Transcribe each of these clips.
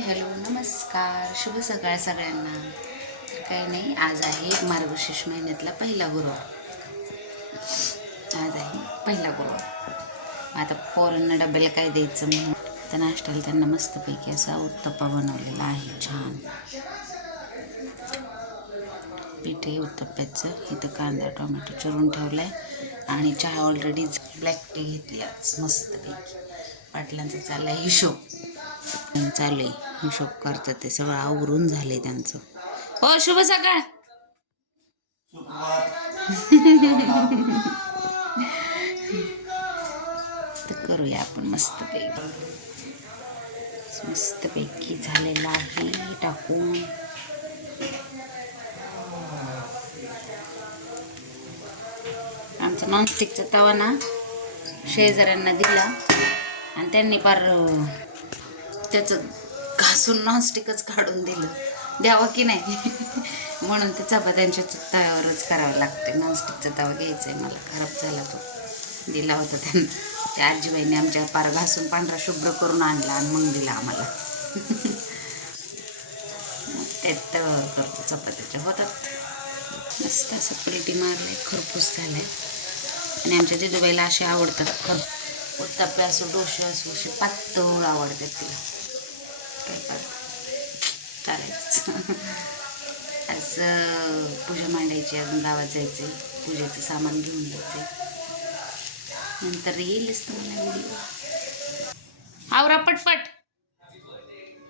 Hi hello नमस्कार शुभ सकाळ सगळ्यांना. तर काही नाही, आज आहे मार्गशीर्ष महिन्यातला पहिला गुरुवार. आज आहे पहिला गुरुवार. आता पोरांना डब्याला काय द्यायचं म्हणून तर नाश्त्याला त्यांना मस्तपैकी असा उत्तप्पा बनवलेला आहे. छान पीठ आहे उत्तप्प्याचं. इथं कांदा टोमॅटो चिरून ठेवला आहे आणि चहा ऑलरेडी ब्लॅक टी घेतली आज मस्तपैकी. पाटलांचा चालला आहे हिशोब, चालू आहे हिशोब करतात. ते सगळं आवरून झालंय त्यांचं. हो शुभ सकाळ. तर करूया आपण मस्तपैकी झालेलं आहे टाकून. आमचा नॉनस्टिकचा तवा ना शेजाऱ्यांना दिला आणि त्यांनी पार त्याचं घासून नॉनस्टिकच काढून दिलं. द्यावं की नाही म्हणून ते चपात्यांच्या तव्यावरच करावं लागते. नॉनस्टिकचा तवा घ्यायचा आहे मला, खराब झाला तो. दिला होता त्यांना, त्या आजीबाईने आमच्या पार घासून पांढरा शुभ्र करून आणला आणि मग दिला आम्हाला. त्यात तव्यावर करतो चपात्याच्या होतात. मस्त असं पलटी मारले, खरपूस झालाय. आणि आमच्या दिदूबाईला असे आवडतात उत्तप्पे असो डोसे असो, असे पातळ आवडतात तिला. काय चालायचं आज पूजा मांडायची, अजून गावात जायचं आहे, पूजेचं सामान घेऊन जायचं. नंतर येईलच तुम्हाला व्हिडिओ. आवरा पटपट.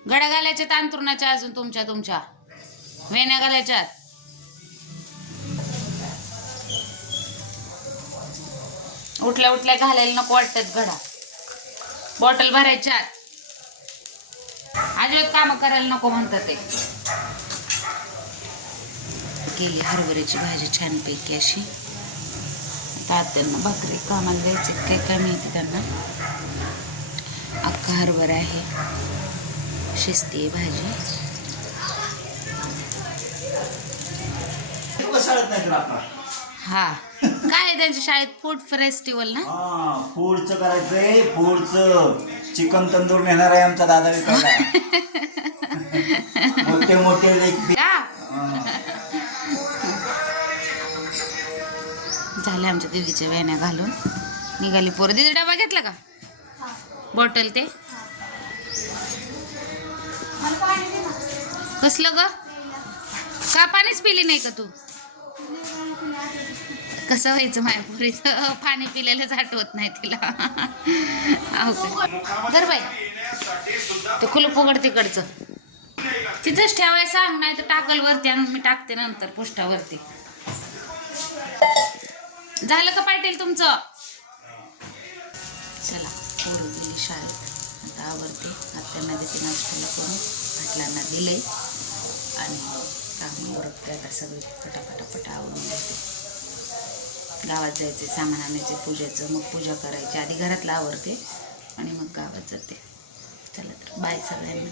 गड्या घालायच्या अंथरुणाच्या, अजून तुमच्या वेण्या घालायच्यात. उठल्या घालायला नको वाटतात घडा. बॉटल भरायच्यात, अजिबात कामं करायला नको म्हणतात ते. केली हरभऱ्याची भाजी छानपैकी अशी. आता त्यांना भाकरी कामाला द्यायचे काय काय माहिती त्यांना. अख्खा हरभरा आहे, शिजते भाजी. हा काय आहे त्यांच्या शाळेत फूड फेस्टिवल ना. फूडचं करायचंय, फूडचं चिकन तंदूर नेणार आहे आमचा दादा विकायला. मोठे झाले आमच्या दीदीच्या वेण्या घालून निघाली पोरं. दीदी डबा घेतला का? बॉटल ते कसलं ग? का पाणीच पिली नाही का तू? कसं व्हायचं माझ्या पोरीचं, पाणी पिलेलंच आठवत नाही तिला. धर बाई ते कुलूप उघड तिकडचं. तिथंच ठेवाय सांग, नाही तर टाकल वरती आणून मी टाकते नंतर पोस्टावरती. झालं का पाटील तुमचं? चला पोरं गेली शाळेत, आता आवरते. आत्यांना देते नाश्त्याला करून, पाटलांना दिले आणि काम उरकते आता सगळी. पटापट आवरून देते. गावात जायचे, सामान आणायचे पूजेचं, मग पूजा करायची. आधी घरातलं आवरते आणि मग गावात जाते. चला तर बाय सगळ्यांना.